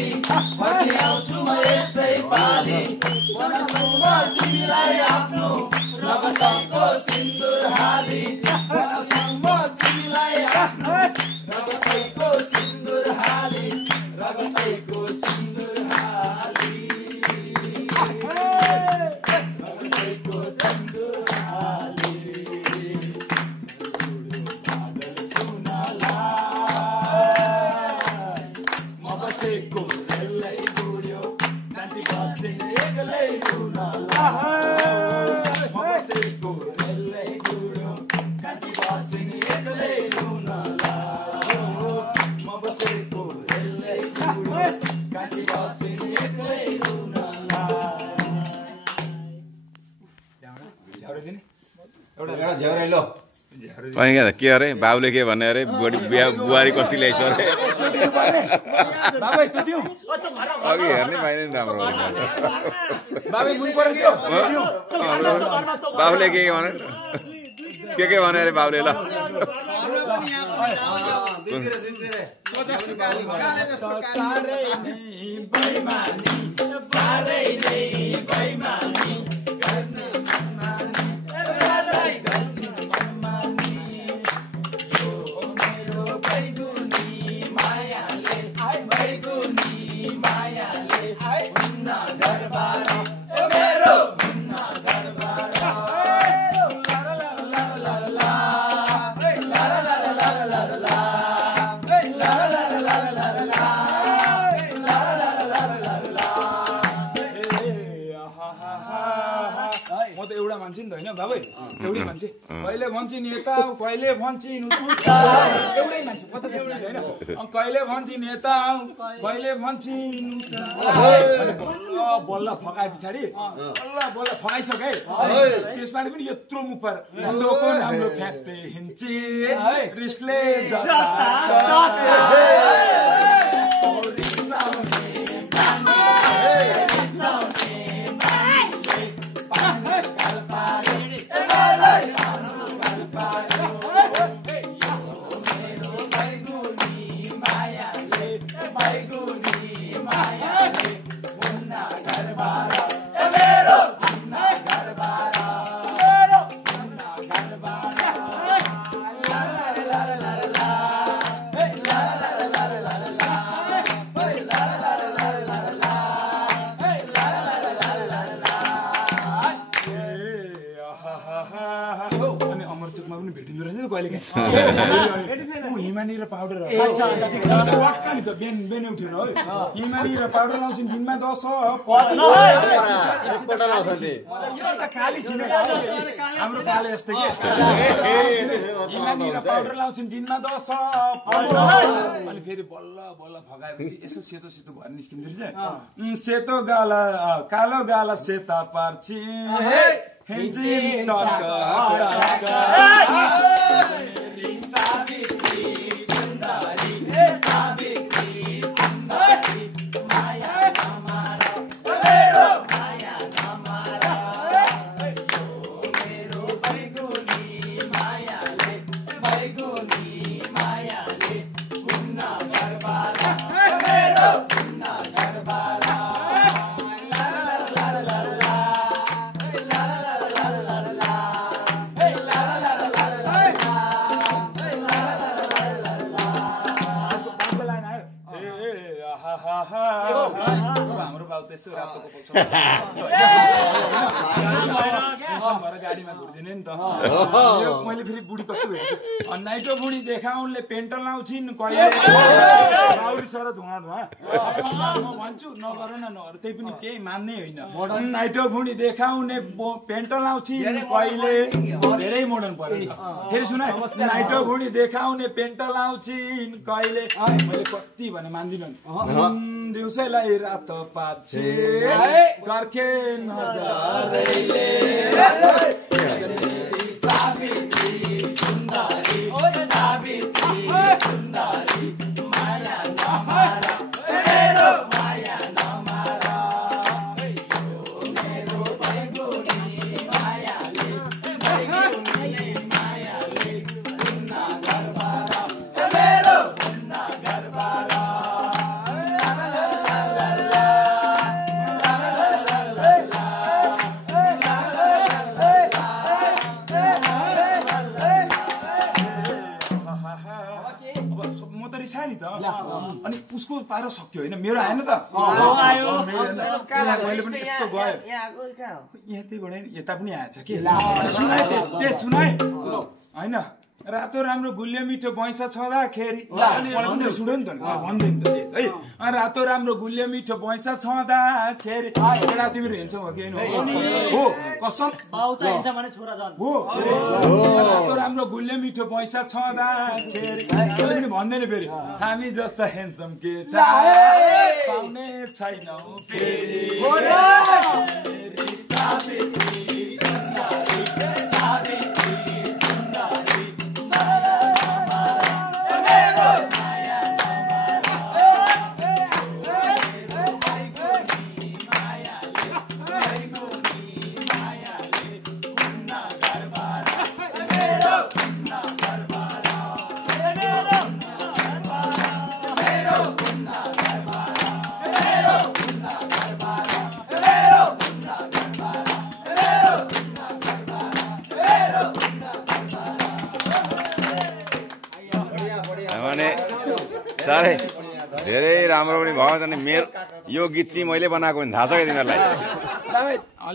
पाली फर्किआउँछु म यसै पाली बनाउँछु म तिमीलाई आफ्नो रगतैको सिन्दुर हाली बनाउँछु म तिमीलाई आफ्नो रगतैको सिन्दुर हाली रगतैको सिन्दुर हाली रगतैको सिन्दुर हाली बादल छुनालाई म बसेको रेलै बुढ्यो कान्छी बस्छिन् एक्लै रुनलाई म बसेको रेलै बुढ्यो कान्छी बस्छिन् एक्लै रुनलाई म बसेको रेलै बुढ्यो कान्छी बस्छिन् एक्लै अनि के अरे बाबुले के भन्ने अरे बुहारी कस्ती ल्याइस अरे अघि हेर्नै पाइँदैन राम्रो बाबुले के भने अरे बाबुले ल एउटै मान्छे कहिले भन्छन् यता आऊ कहिले भन्छन् उता एउटै मान्छे म त एउटै हैन कहिले भन्छन् यता आऊ कहिले भन्छन् उता बल्ल फकाए पछाडी बल्ल फकाइसके त्यसमा पनि यत्रो मुख पर लोको नामलो फ्याक्टे हिन्छे रिस्कले जता हिमानी र पाउडर वाक्का नि त बिहान उठेर है हिमानी र पाउडर लाउँछन् दिनमा 10 काली छिन् हाम्रो काले जस्तै के हिमानी र पाउडर लाउँछन् दिनमा 10 अनि फेरि बल्ल बल्ल फगाएपछि यसो सेतो सेतो भएर निस्किन्छ सेतो गाला कालो गाला सेता पार्छि हेन्जिन टक सावित्री सुन्दरी सावित्री सुन्दरी माया नमारा मेरो माया नमारा यो मेरो बैगुनी मायाले पुन्ना घरबारा मेरो पुन्ना घरबारा हाम्रो बाउ त्यसो रातोको पाउँछ गाडीमा घुर्दिने नि त मैले फेरि बुढी कस्तो भेट्छु नाइटो बुढी देखाउनले पेन्ट लाउँछिन् कहिले बाउरी सर धुवा धुवा म भन्छु नगर न नगर त्यही पनि केही मान्ने होइन नाइटो बुढी देखाउने पेन्ट लाउँछिन् कहिले धेरै मोडर्न पर्यो फेरि सुन नाइटो बुढी देखाउने पेन्ट लाउँछिन् कहिले मैले कति भने मान्दिनँ दिउँसैलाई रात पाछे गर्खे नजरैले सावित्री सुन्दरी माया नमारा मेरो माया नमारा मेरो बैगुनी मायाले पुन्ना घरबारा मेरो पुन्ना घरबारा अनि उसको पारो सक्यो होइन मेरो आएन त मैले पनि यस्तो गयो यहाँ त्यहीबाट यता पनि आएछ कि सुनाए होइन रातो राम्रो गुलियो मिठो भैँसा छँदाखेरि सुन्यो नि त भन्दैन त है रातो राम्रो गुलियो मिठो भैँसा छँदाखेरि तिमीहरू हिँड्छौ कि हो कसम हो रातो राम्रो गुलियो मिठो भैँसा छँदाखेरि पनि भन्दैन फेरि हामी जस्ता हेन्सम केटा पाउने छैनौ फेरि साह्रै धेरै राम्रो पनि भयो नि मेरो यो गीत चाहिँ मैले बनाएको थाहा छ क्या तिमीहरूलाई